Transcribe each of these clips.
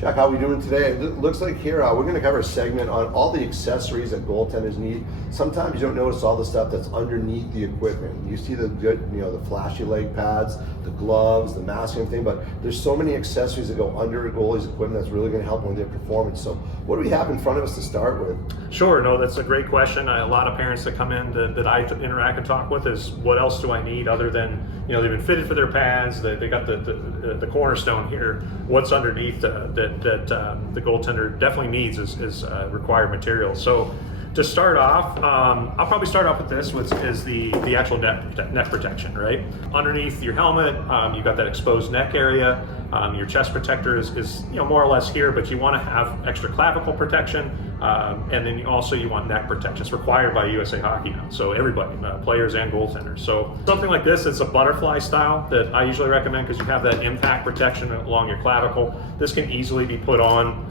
Jack, how are we doing today? It looks like here we're going to cover a segment on all the accessories that goaltenders need. Sometimes you don't notice all the stuff that's underneath the equipment. You see the good, the flashy leg pads, the gloves, the mask and everything, but there's so many accessories that go under a goalie's equipment that's really going to help them with their performance. So what do we have in front of us to start with? Sure, no, that's a great question. A lot of parents that come in that I interact and talk with is, what else do I need other than, they've been fitted for their pads, they got the cornerstone here. What's underneath that the goaltender definitely needs is required material. So to start off, I'll probably start off with this, which is the actual neck protection, right? Underneath your helmet, you've got that exposed neck area. Your chest protector is more or less here, but you want to have extra clavicle protection, and then also you want neck protection. It's required by USA Hockey now, so everybody, players and goaltenders. So something like this, it's a butterfly style that I usually recommend because you have that impact protection along your clavicle. This can easily be put on,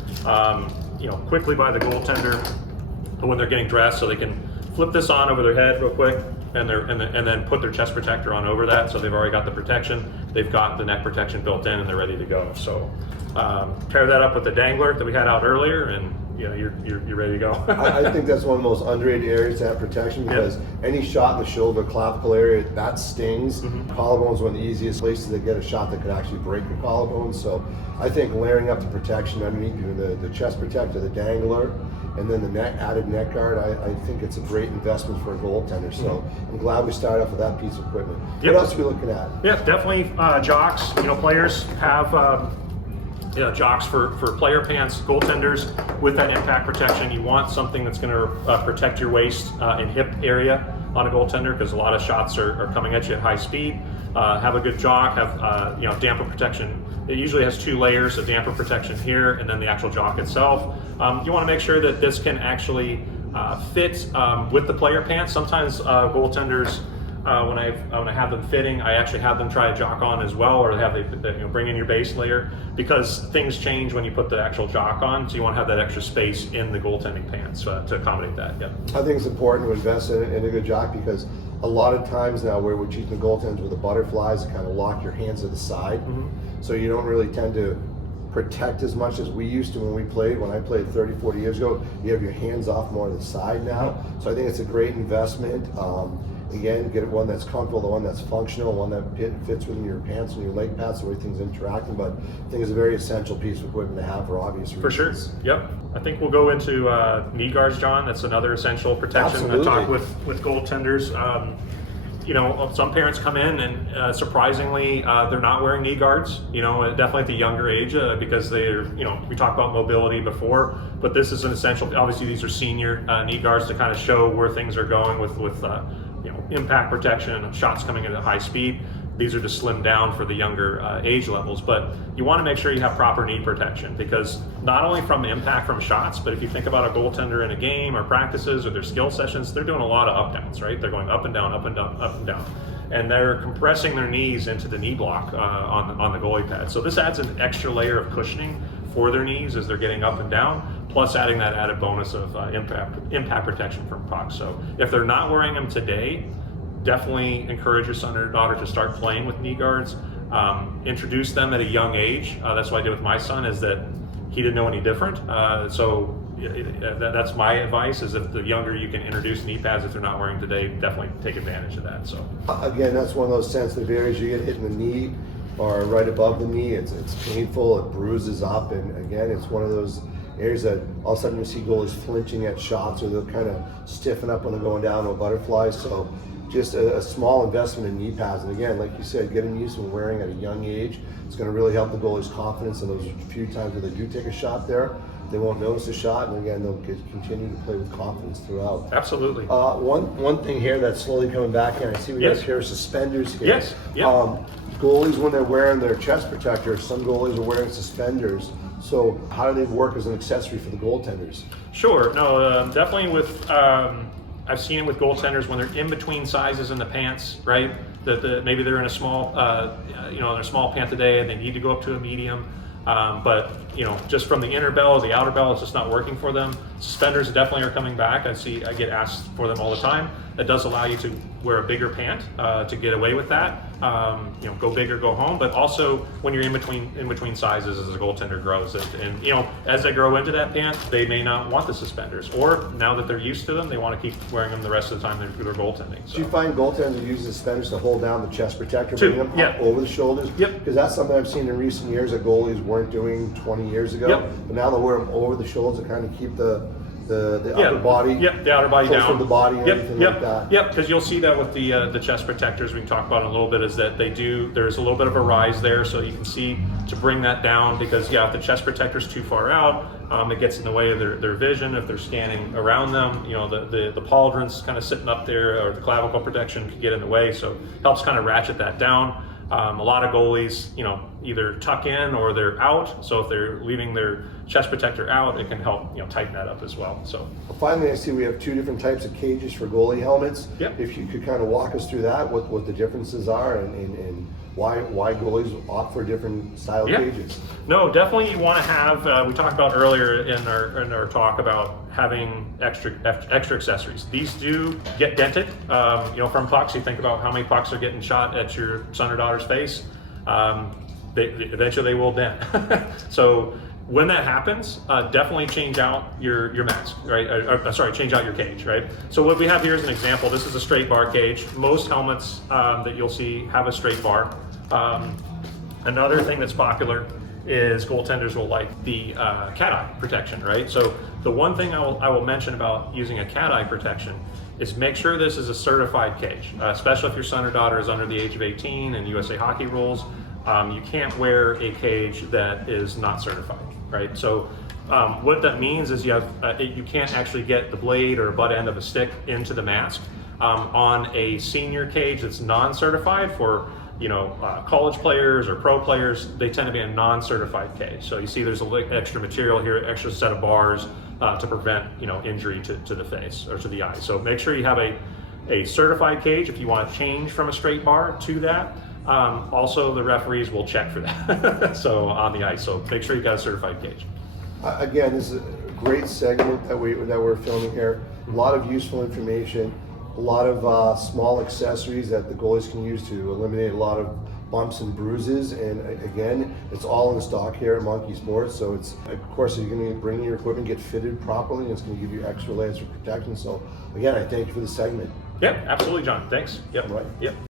quickly by the goaltender when they're getting dressed, so they can flip this on over their head real quick and then put their chest protector on over that, so they've already got the protection, they've got the neck protection built in, and they're ready to go. So pair that up with the dangler that we had out earlier, and you're ready to go. I think that's one of the most underrated areas to have protection, because any shot in the shoulder, clavicle area, that stings. Collarbone is one of the easiest places to get a shot that could actually break your collarbone. So I think layering up the protection underneath the chest protector, the dangler, and then the added neck guard, I think it's a great investment for a goaltender. So I'm glad we started off with that piece of equipment. What else are we looking at? Yeah, definitely jocks. Players have jocks for player pants. Goaltenders, with that impact protection, you want something that's going to protect your waist and hip area on a goaltender, because a lot of shots are coming at you at high speed. Have a good jock, have damper protection. It usually has 2 layers of damper protection here, and then the actual jock itself. You want to make sure that this can actually fit with the player pants. Sometimes goaltenders, when I have them fitting, I actually have them try a jock on as well, or bring in your base layer, because things change when you put the actual jock on. So you want to have that extra space in the goaltending pants to accommodate that. Yeah, I think it's important to invest in a good jock, because a lot of times now where we're teaching the goaltenders with the butterflies to kind of lock your hands to the side, so you don't really tend to protect as much as we used to when we played. When I played 30, 40 years ago, you have your hands off more to the side now. So I think it's a great investment. Again, get one that's comfortable, the one that's functional, one that fits within your pants and your leg pads, the way things interacting. But I think it's a very essential piece of equipment to have for obvious reasons. For sure. Yep. I think we'll go into knee guards, John. That's another essential protection. Absolutely. I talk with goaltenders. Some parents come in and surprisingly they're not wearing knee guards. Definitely at the younger age, because they're we talked about mobility before, but this is an essential. Obviously, these are senior knee guards to kind of show where things are going with impact protection, shots coming in at high speed. These are to slim down for the younger age levels, but you want to make sure you have proper knee protection, because not only from the impact from shots, but if you think about a goaltender in a game or practices or their skill sessions, they're doing a lot of up downs, right? They're going up and down, up and down, up and down, and they're compressing their knees into the knee block on the goalie pad. So this adds an extra layer of cushioning for their knees as they're getting up and down, plus adding that added bonus of impact protection from pucks. So if they're not wearing them today, definitely encourage your son or daughter to start playing with knee guards. Introduce them at a young age. That's what I did with my son, is that he didn't know any different. So that's my advice, is if the younger you can introduce knee pads, if they're not wearing today, definitely take advantage of that. So again, that's one of those sensitive areas. You get hit in the knee or right above the knee, it's painful, it bruises up, and again, it's one of those areas that all of a sudden you see goalies flinching at shots, or they'll kind of stiffen up when they're going down to a butterfly. So just a small investment in knee pads, and again, like you said, getting used to wearing at a young age, it's going to really help the goalie's confidence in those few times where they do take a shot there. They won't notice the shot, and again, they'll continue to play with confidence throughout. Absolutely. One thing here that's slowly coming back in, I see we got a pair of suspenders here. Yes. Yep. Goalies, when they're wearing their chest protector, some goalies are wearing suspenders. So how do they work as an accessory for the goaltenders? Sure. No, definitely with. I've seen it with goaltenders when they're in between sizes in the pants, right? That maybe they're in a small, in a small pant today, and they need to go up to a medium. But just from the inner bell or the outer bell, it's just not working for them. Suspenders definitely are coming back. I get asked for them all the time. That does allow you to wear a bigger pant to get away with that. Go big or go home. But also when you're in between sizes as a goaltender grows, and as they grow into that pant, they may not want the suspenders, or now that they're used to them, they want to keep wearing them the rest of the time they're goaltending. So. Do you find goaltenders use the suspenders to hold down the chest protector, Too, bring them yeah. up over the shoulders? Yep. Because that's something I've seen in recent years that goalies weren't doing 20 years ago. Yep. But now they wear them over the shoulders to kind of keep the upper body. Yep, the outer body close down. to the body and everything like that. Yep, because you'll see that with the chest protectors we can talk about in a little bit, is that there's a little bit of a rise there, so you can see to bring that down, because if the chest protector's too far out, it gets in the way of their vision if they're scanning around them. The pauldron's kind of sitting up there, or the clavicle protection can get in the way, so it helps kind of ratchet that down. A lot of goalies, either tuck in or they're out. So if they're leaving their chest protector out, it can help, tighten that up as well. So finally, I see we have two different types of cages for goalie helmets. Yep. If you could kind of walk us through that, what the differences are, and why goalies opt for different style cages. No, definitely you want to have. We talked about earlier in our talk about having extra accessories. These do get dented. From pucks, you think about how many pucks are getting shot at your son or daughter's face. Eventually they will dent. So when that happens, definitely change out your mask, right? Change out your cage, right? So what we have here is an example. This is a straight bar cage. Most helmets that you'll see have a straight bar. Another thing that's popular is goaltenders will like the cat eye protection, right? So the one thing I will mention about using a cat eye protection is make sure this is a certified cage, especially if your son or daughter is under the age of 18 and USA hockey rules. You can't wear a cage that is not certified, right? So what that means is you can't actually get the blade or butt end of a stick into the mask. On a senior cage that's non-certified for college players or pro players, they tend to be a non-certified cage. So you see there's a extra material here, extra set of bars to prevent injury to the face or to the eye. So make sure you have a certified cage if you want to change from a straight bar to that. Also, the referees will check for that. So on the ice, so make sure you got a certified cage. Again, this is a great segment that we're filming here. A lot of useful information, a lot of small accessories that the goalies can use to eliminate a lot of bumps and bruises. And again, it's all in stock here at Monkey Sports. So it's, of course, you're going to bring your equipment, get fitted properly, and it's going to give you extra layers of protection. So again, I thank you for the segment. Yep, absolutely, John. Thanks. Yep. Right. Yep.